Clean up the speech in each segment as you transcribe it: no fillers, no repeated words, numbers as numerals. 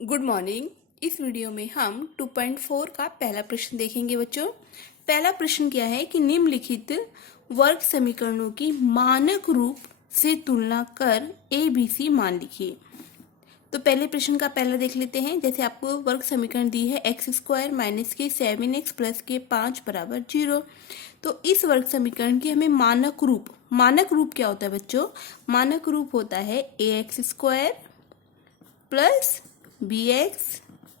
Good morning. इस video में हम 2.4 का पहला प्रश्न देखेंगे बच्चों। पहला प्रश्न क्या है कि निम्नलिखित वर्ग समीकरणों की मानक रूप से तुलना कर ABC मान लिखिए। तो पहले प्रश्न का पहला देख लेते हैं। जैसे आपको वर्ग समीकरण दी है x² - के 7x + के 5 = 0। तो इस वर्ग समीकरण की हमें मानक रूप क्या होता है बच्चों? मानक रूप होता है ax² + bx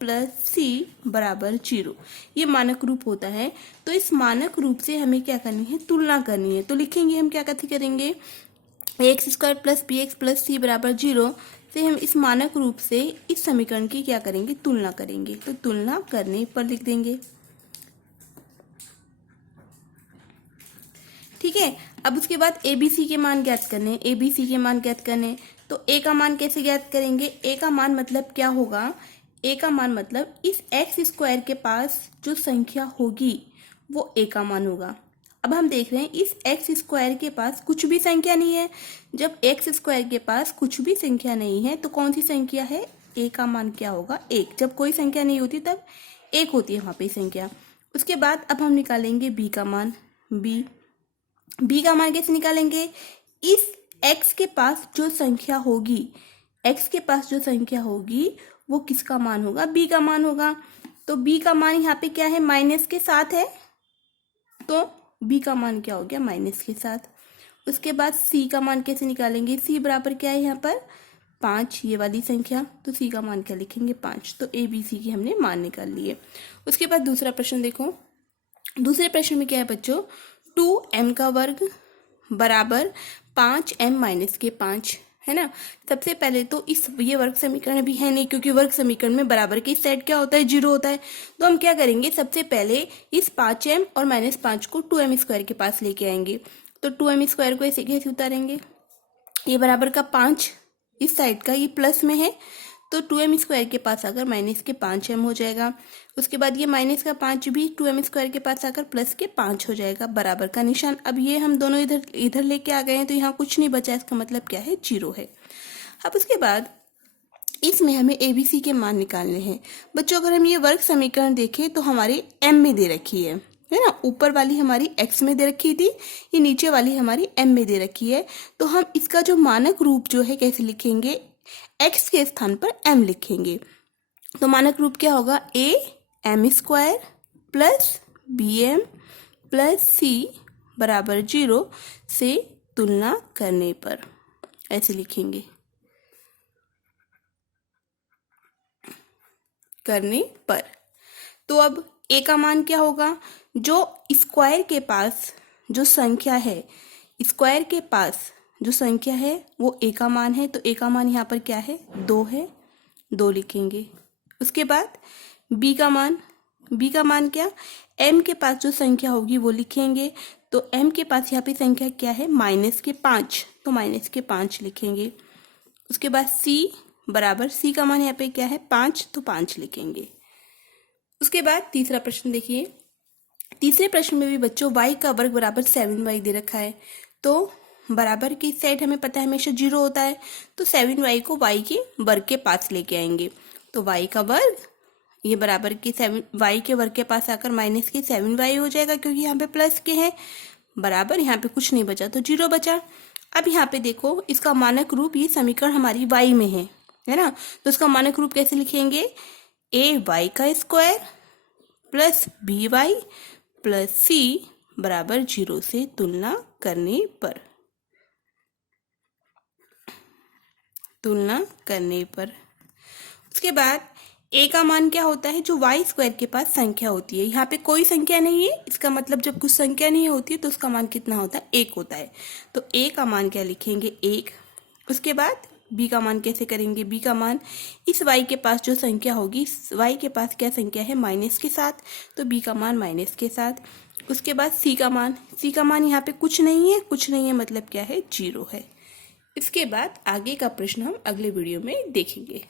+ c = 0। ये मानक रूप होता है। तो इस मानक रूप से हमें क्या करनी है? तुलना करनी है। तो लिखेंगे हम क्या कथी करेंगे? ax² + bx + c = 0 से हम इस मानक रूप से इस समीकरण की क्या करेंगे? तुलना करेंगे। तो तुलना करने पर लिख देंगे। ठीक है। अब उसके बाद ABC के मान ज्ञात करने। ABC के मान ज्ञात करने तो A का मान कैसे ज्ञात करेंगे? A का मान मतलब क्या होगा? A का मान मतलब इस x² के पास जो संख्या होगी वो A का मान होगा। अब हम देख रहे हैं इस x² के पास कुछ भी संख्या नहीं है। जब x² के पास कुछ भी संख्या नहीं है तो कौन सी संख्या है? A का मान क्या होगा? 1। जब कोई संख्या नहीं होती तब 1 होती है वहां पे संख्या। उसके बाद अब हम निकालेंगे B का मान। B का मान कैसे निकालेंगे? इस x के पास जो संख्या होगी, x के पास जो संख्या होगी वो किसका मान होगा? B का मान होगा। तो B का मान यहाँ पे क्या है? माइनस के साथ है। तो B का मान क्या हो गया? माइनस के साथ। उसके बाद C का मान कैसे निकालेंगे? C बराबर क्या है यहाँ पर? 5, ये वाली संख्या। तो C का मान क्या लिखेंगे? 5। तो ABC की हमने मान निकाल लिए। उसके बाद दूसरा प्रश्न देखो। दूसरे प्रश्न में क्या है बच्चों? 2m का वर्ग बराबर 5m - के 5 है ना। सबसे पहले तो ये वर्ग समीकरण भी है नहीं, क्योंकि वर्ग समीकरण में बराबर के सेट क्या होता है? 0 होता है। तो हम क्या करेंगे? सबसे पहले इस 5m और -5 को 2m² के पास लेके आएंगे। तो 2m² को ऐसे कैसे उतारेंगे? ये बराबर का 5 इस साइड का, ये प्लस में है तो 2m² के पास आकर -5m हो जाएगा। उसके बाद ये -5 भी 2m² के पास आकर +5 हो जाएगा, बराबर का निशान। अब ये हम दोनों इधर लेके आ गए हैं तो यहाँ कुछ नहीं बचा। इसका मतलब क्या है? 0 है। अब उसके बाद इसमें हमें ABC के मान निकालने हैं बच्चों। अगर हम ये वर्ग समीकरण देखें तो हमारी m में दे रखी है ना। ऊपर वाली हमारी x में दे रखी थी, ये नीचे वाली हमारी m में दे रखी है। तो हम इसका जो मानक रूप जो है कैसे लिखेंगे? x के स्थान पर m लिखेंगे। तो मानक रूप क्या होगा? am² + bm + c = 0 से तुलना करने पर ऐसे लिखेंगे। करने पर तो अब a का मान क्या होगा? जो स्क्वायर के पास जो संख्या है, स्क्वायर के पास जो संख्या है वो a का मान है। तो a का मान यहाँ पर क्या है? 2 है। 2 लिखेंगे। उसके बाद b का मान क्या? m के पास जो संख्या होगी वो लिखेंगे। तो m के पास यहाँ पे संख्या क्या है? -5। तो -5 लिखेंगे। उसके बाद c बराबर, c का मान यहाँ पे क्या है? 5। तो 5 लिखेंगे। उसके बाद तीसरा प्रश्न देखिए। तीसरे प्रश्न में भी बच्चों y का वर्ग बराबर 7y दे रखा है। तो बराबर की साइड हमें पता है हमेशा 0 होता है। तो 7y को y के वर्ग के पास लेके आएंगे। तो y का वर्ग ये बराबर के 7y के वर्ग के पास आकर -7y हो जाएगा, क्योंकि यहाँ पे प्लस के हैं। बराबर यहाँ पे कुछ नहीं बचा तो 0 बचा। अब यहाँ पे देखो इसका मानक रूप, ये समीकरण हमारी y में है ना। तो इसका मानक रूप कैसे लिखेंगे? ay² + by + c = 0 से तुलना करने पर। उसके बाद a का मान क्या होता है? जो y² के पास संख्या होती है। यहाँ पे कोई संख्या नहीं है, इसका मतलब जब कुछ संख्या नहीं होती है तो उसका मान कितना होता है? 1 होता है। तो a का मान क्या लिखेंगे? 1। उसके बाद b का मान कैसे करेंगे? b का मान इस y के पास जो संख्या होगी, y के पास क्या संख्या है? माइनस के साथ। तो b का मान माइनस के साथ। उसके बाद c का मान यहाँ पे कुछ नहीं है मतलब क्या है? 0 है। इसके बाद आगे का प्रश्न हम अगले वीडियो में देखेंगे।